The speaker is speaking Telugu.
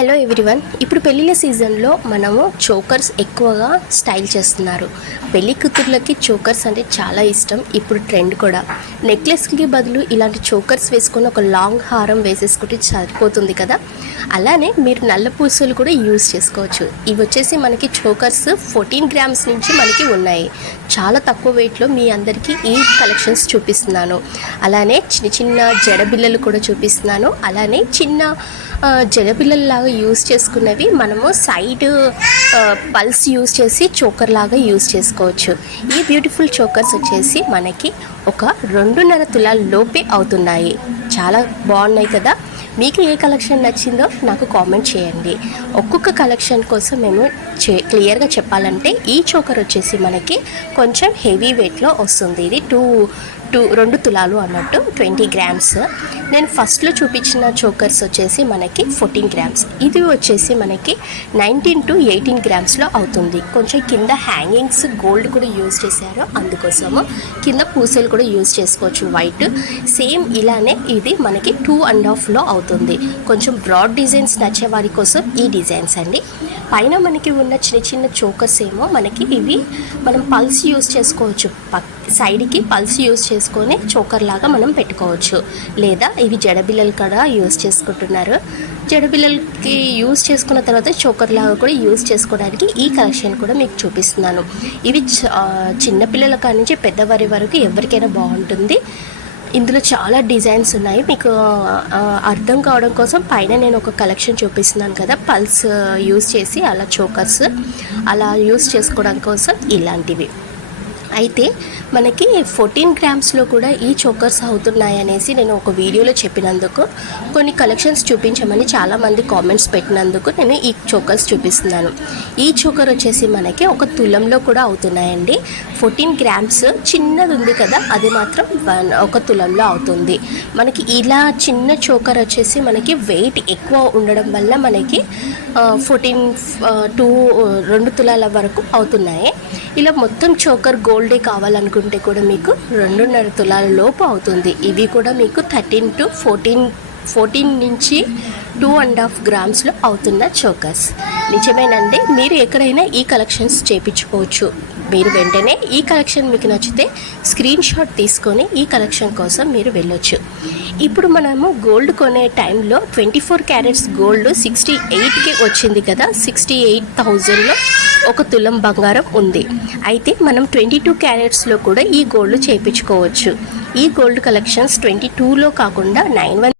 Hello everyone. ఇప్పుడు పెళ్ళిళ్ళ సీజన్లో మనము చోకర్స్ ఎక్కువగా స్టైల్ చేస్తున్నారు. పెళ్ళి కూతుర్లకి చోకర్స్ అంటే చాలా ఇష్టం. ఇప్పుడు ట్రెండ్ కూడా. నెక్లెస్కి బదులు ఇలాంటి చోకర్స్ వేసుకొని ఒక లాంగ్ హారం వేసేసుకుంటే సరిపోతుంది కదా? అలానే మీరు నల్ల పూసలు కూడా యూజ్ చేసుకోవచ్చు. ఇవి వచ్చేసి మనకి చోకర్స్ ఫోర్టీన్ గ్రామ్స్ నుంచి మనకి ఉన్నాయి. చాలా తక్కువ వెయిట్లో మీ అందరికీ ఈ కలెక్షన్స్ చూపిస్తున్నాను. అలానే చిన్న చిన్న జడబిల్లలు కూడా చూపిస్తున్నాను. అలానే చిన్న ఆ, జడబిల్లల్లాగా యూస్ చేసుకున్నవి మనము సైడ్ పల్స్ యూస్ చేసి చోకర్ లాగా యూస్ చేసుకోవచ్చు. ఈ బ్యూటిఫుల్ చోకర్స్ వచ్చేసి మనకి ఒక రెండున్నర తులాల లోపే అవుతున్నాయి. చాలా బాగున్నాయి కదా? మీకు ఏ కలెక్షన్ నచ్చిందో నాకు కామెంట్ చేయండి. ఒక్కొక్క కలెక్షన్ కోసం మేము చే క్లియర్గా చెప్పాలంటే ఈ చోకర్ వచ్చేసి మనకి కొంచెం హెవీ వెయిట్లో వస్తుంది. ఇది టూ టూ రెండు తులాలు అన్నట్టు ట్వంటీ గ్రామ్స్ నేను ఫస్ట్లో చూపించిన చోకర్స్ వచ్చేసి మనకి ఫోర్టీన్ గ్రామ్స్. ఇది వచ్చేసి మనకి నైన్టీన్ టు ఎయిటీన్ గ్రామ్స్లో అవుతుంది. కొంచెం కింద హ్యాంగింగ్స్ గోల్డ్ కూడా యూజ్ చేశారు. అందుకోసము కింద పూసలు కూడా యూజ్ చేసుకోవచ్చు. వైట్ సేమ్ ఇలానే ఇది మనకి టూ అండ్ హాఫ్లో అవుతుంది. కొంచెం బ్రాడ్ డిజైన్స్ నచ్చే వారి కోసం ఈ డిజైన్స్ అండి. పైన మనకి ఉన్న చిన్న చిన్న చోకర్స్ ఏమో మనకి ఇవి మనం పల్స్ యూజ్ చేసుకోవచ్చు. పక్క సైడ్కి పల్స్ యూస్ చేసుకొని చోకర్ లాగా మనం పెట్టుకోవచ్చు. లేదా ఇవి జడబిల్లలు కూడా యూస్ చేసుకుంటున్నారు. జడబిల్లలకి యూస్ చేసుకున్న తర్వాత చోకర్ లాగా కూడా యూజ్ చేసుకోవడానికి ఈ కలెక్షన్ కూడా మీకు చూపిస్తున్నాను. ఇవి చ- చిన్నపిల్లల కాడి నుంచి పెద్దవారి వరకు ఎవరికైనా బాగుంటుంది. ఇందులో చాలా డిజైన్స్ ఉన్నాయి. మీకు అర్థం కావడం కోసం పైన నేను ఒక కలెక్షన్ చూపిస్తున్నాను కదా. పల్స్ యూస్ చేసి అలా చోకర్స్ అలా యూస్ చేసుకోవడం కోసం ఇలాంటివి. అయితే మనకి ఫోర్టీన్ గ్రామ్స్లో కూడా ఈ చోకర్స్ అవుతున్నాయి అనేసి నేను ఒక వీడియోలో చెప్పినందుకు కొన్ని కలెక్షన్స్ చూపించమని చాలామంది కామెంట్స్ పెట్టినందుకు నేను ఈ చోకర్స్ చూపిస్తున్నాను. ఈ చోకర్ వచ్చేసి మనకి ఒక తులంలో కూడా అవుతున్నాయండి. ఫోర్టీన్ గ్రామ్స్ చిన్నది ఉంది కదా అది మాత్రం వన్ ఒక తులంలో అవుతుంది. మనకి ఇలా చిన్న చోకర్ వచ్చేసి మనకి వెయిట్ ఎక్కువ ఉండడం వల్ల మనకి ఫోర్టీన్ టూ రెండు తులాల వరకు అవుతున్నాయి. ఇలా మొత్తం చోకర్ గోల్డే కావాలనుకుంటే కూడా మీకు రెండున్నర తులాల లోపు అవుతుంది. ఇవి కూడా మీకు థర్టీన్ టు ఫోర్టీన్ ఫోర్టీన్ నుంచి టూ అండ్ హాఫ్ గ్రామ్స్లో అవుతున్న చోకర్స్. నిజమేనండి మీరు ఎక్కడైనా ఈ కలెక్షన్స్ చేపించుకోవచ్చు. మీరు వెంటనే ఈ కలెక్షన్ మీకు నచ్చితే స్క్రీన్ షాట్ తీసుకొని ఈ కలెక్షన్ కోసం మీరు వెళ్ళొచ్చు. ఇప్పుడు మనము గోల్డ్ కొనే టైంలో twenty four carats gold sixty ఎయిట్కి వచ్చింది కదా సిక్స్టీ ఎయిట్ థౌజండ్లో ఒక తులం బంగారం ఉంది. అయితే మనం ట్వంటీ టూ క్యారెట్స్లో కూడా ఈ గోల్డ్ చేయించుకోవచ్చు. ఈ గోల్డ్ కలెక్షన్స్ ట్వంటీ టూలో కాకుండా నైన్ వన్